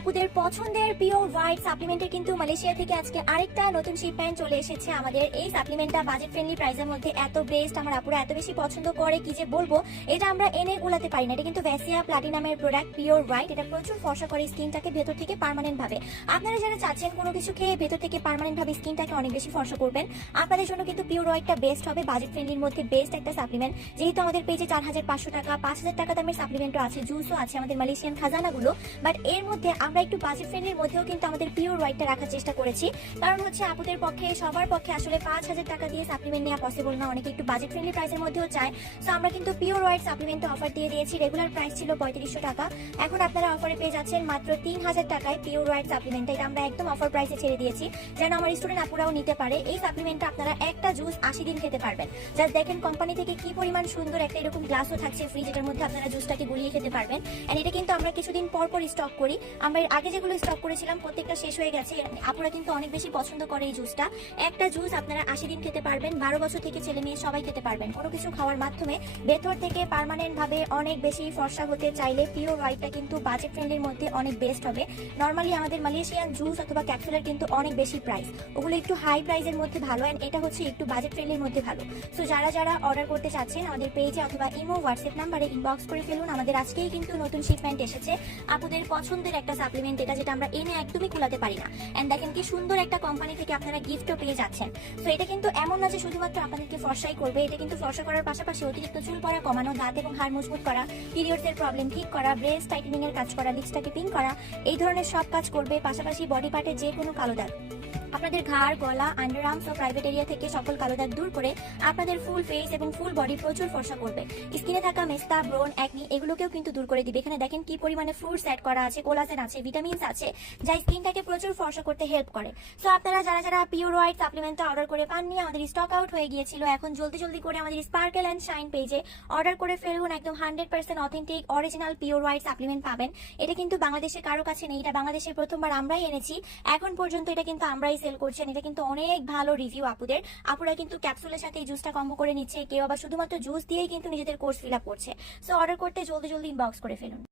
আপুদের পছন্দের pure white সাপ্লিমেন্টের কিন্তু মালয়েশিয়া থেকে আজকে আরেকটা নতুন শিপমেন্ট চলে এসেছে। আমাদের এই সাপ্লিমেন্টটা বাজেট ফ্রেন্ডলি প্রাইসের মধ্যে এত বেস্ট, আমার আপুরা এত বেশি পছন্দ করে কি যে বলবো। এটা আমরা এনে গোলাতে পারি না। এটা কিন্তু ভ্যাসিয়া প্লাটিনামের প্রোডাক্ট পিওর হোয়াইট। এটা প্রচুর ফর্সা করে স্কিনটাকে ভেতর থেকে পার্মানেন্ট ভাবে। আপনারা যারা চাচ্ছেন কোনো কিছু খেয়ে ভেতর থেকে পার্মানেন্ট ভাবে স্কিনটাকে অনেক বেশি ফর্সা করবেন, আপনাদের জন্য কিন্তু পিওর হোয়াইটটা বেস্ট হবে। বাজেট ফ্রেন্ডলির মধ্যে বেস্ট একটা সাপ্লিমেন্ট। যেহেতু আমাদের পেজে 4500 টাকা 5000 টাকা দামের সাপ্লিমেন্টও আছে, জুসও আছে, আমাদের মালয়েশিয়ান খাজানাগুলো। বাট এর মধ্যে আমরা একটু বাজেট ফ্রেন্ডলির মধ্যেও কিন্তু আমাদের পিওর হোয়াইটটা রাখার চেষ্টা করেছি। কারণ হচ্ছে আপুদের পক্ষে সবার পক্ষে আসলে 5000 টাকা দিয়ে সাপ্লিমেন্ট নেওয়া পসিবল না, অনেকে একটু বাজেট ফ্রেন্ডলি প্রাইসের মধ্যেও চায়। সো আমরা কিন্তু পিওর হোয়াইট সাপ্লিমেন্টে অফার দিয়ে দিয়েছি। রেগুলার প্রাইস ছিল 3500 টাকা, এখন আপনারা অফারে পেয়ে যাচ্ছেন মাত্র 3000 টাকায় পিওর হোয়াইট সাপ্লিমেন্টটা। এটা আমরা একদম অফার প্রাইসে ছেড়ে দিয়েছি যেন আমার স্টুডেন্ট আপুরাও নিতে পারে। এই সাপ্লিমেন্টটা আপনারা একটা জুস 80 দিন খেতে পারবেন। জাস্ট দেখেন কোম্পানি থেকে কি পরিমাণ সুন্দর একটা এরকম গ্লাসও থাকছে ফ্রিজ, এটার মধ্যে আপনারা জুসটাকে গুলিয়ে খেতে পারবেন। এন্ড এটা কিন্তু আমরা কিছুদিন পর পর স্টক করি। আমরা এর আগে যেগুলো স্টক করেছিলাম প্রত্যেকটা শেষ হয়ে গেছে। আপুরা কিন্তু অনেক বেশি পছন্দ করে এই জুসটা। একটা জুস আপনারা 80 দিন খেতে পারবেন। 12 বছর থেকে ছেলে মেয়ে সবাই খেতে পারবেন। কোনো কিছু খাওয়ার মাধ্যমে ভেতর থেকে পার্মানেন্ট ভাবে অনেক বেশি ফর্সা হতে চাইলে পিওর হোয়াইটটা কিন্তু বাজেট ফ্রেন্ডলির মধ্যে অনেক বেস্ট হবে। নর্মালি আমাদের মালয়েশিয়ান জুস অথবা ক্যাপসুলের কিন্তু অনেক বেশি প্রাইস, ওগুলো একটু হাই প্রাইসের মধ্যে ভালো, এন্ড এটা হচ্ছে একটু বাজেট ফ্রেন্ডলির মধ্যে ভালো। সো যারা যারা অর্ডার করতে চাচ্ছেন আমাদের পেজে অথবা ইমো হোয়াটসঅ্যাপ নাম্বারে ইনবক্স করে ফেলুন। আমাদের আজকেই কিন্তু নতুন শিপমেন্ট এসেছে আপুদের পছন্দের একটা সাপ্লিমেন্ট, এটা যেটা আমরা এনে একদমই কুলাতে পারি না। এন্ড দেখেন কি সুন্দর একটা কোম্পানি থেকে আপনারা গিফটও পেয়ে যাচ্ছেন। সো এটা কিন্তু এমন না যে শুধুমাত্র আপনাদেরকে ফর্সাই করবে, এটা কিন্তু ফর্সা করার পাশাপাশি অতিরিক্ত চুল পড়া কমানো, দাঁত এবং হাড় মজবুত করা, পিরিয়ডস এর প্রবলেম ঠিক করা, ব্রেস্ট টাইটেনিং এর কাজ করা, লিপসটাকে পিঙ্ক করা, এই ধরনের সব কাজ করবে। পাশাপাশি বডি পার্টে যে কোনো কালো দাগ, আপনাদের ঘাড়, গলা, আন্ডার আর্মস ও প্রাইভেট এরিয়া থেকে সকল কালো দাগ দূর করে আপনাদের ফুল ফেস এবং ফুল বডি প্রচুর ফর্সা করবে। স্কিনে থাকা মেস্তা, ব্রোন, একনি এগুলোকেও কিন্তু দূর করে দিবে। এখানে দেখেন কি পরিমাণে ফ্রুটস অ্যাড করা আছে, কোলাজেন আছে, ভিটামিনস আছে, যা স্কিনটাকে প্রচুর ফর্সা করতে হেল্প করে। সো আপনারা যারা যারা পিওর হোয়াইট সাপ্লিমেন্টটা অর্ডার করে পাননি, আমাদের স্টক আউট হয়ে গিয়েছিল, এখন জলদি জলদি করে আমাদের স্পার্কেল অ্যান্ড শাইন পেজে অর্ডার করে ফেলুন। একদম 100% authentic original pure white supplement পাবেন। এটা কিন্তু বাংলাদেশে কারো কাছে নেই, এটা বাংলাদেশে প্রথমবার আমরাই এনেছি। এখন পর্যন্ত এটা কিন্তু আমরাই সেল করছেন। এটা কিন্তু অনেক ভালো রিভিউ আপুদের। আপুরা কিন্তু ক্যাপসুলের সাথে এই জুসটা কম্বো করে নিচ্ছে, কেউ আবার শুধুমাত্র জুস দিয়েই কিন্তু নিজেদের কোর্স ফিল আপ করছে। সো অর্ডার করতে জলদি জলদি ইনবক্স করে ফেলুন।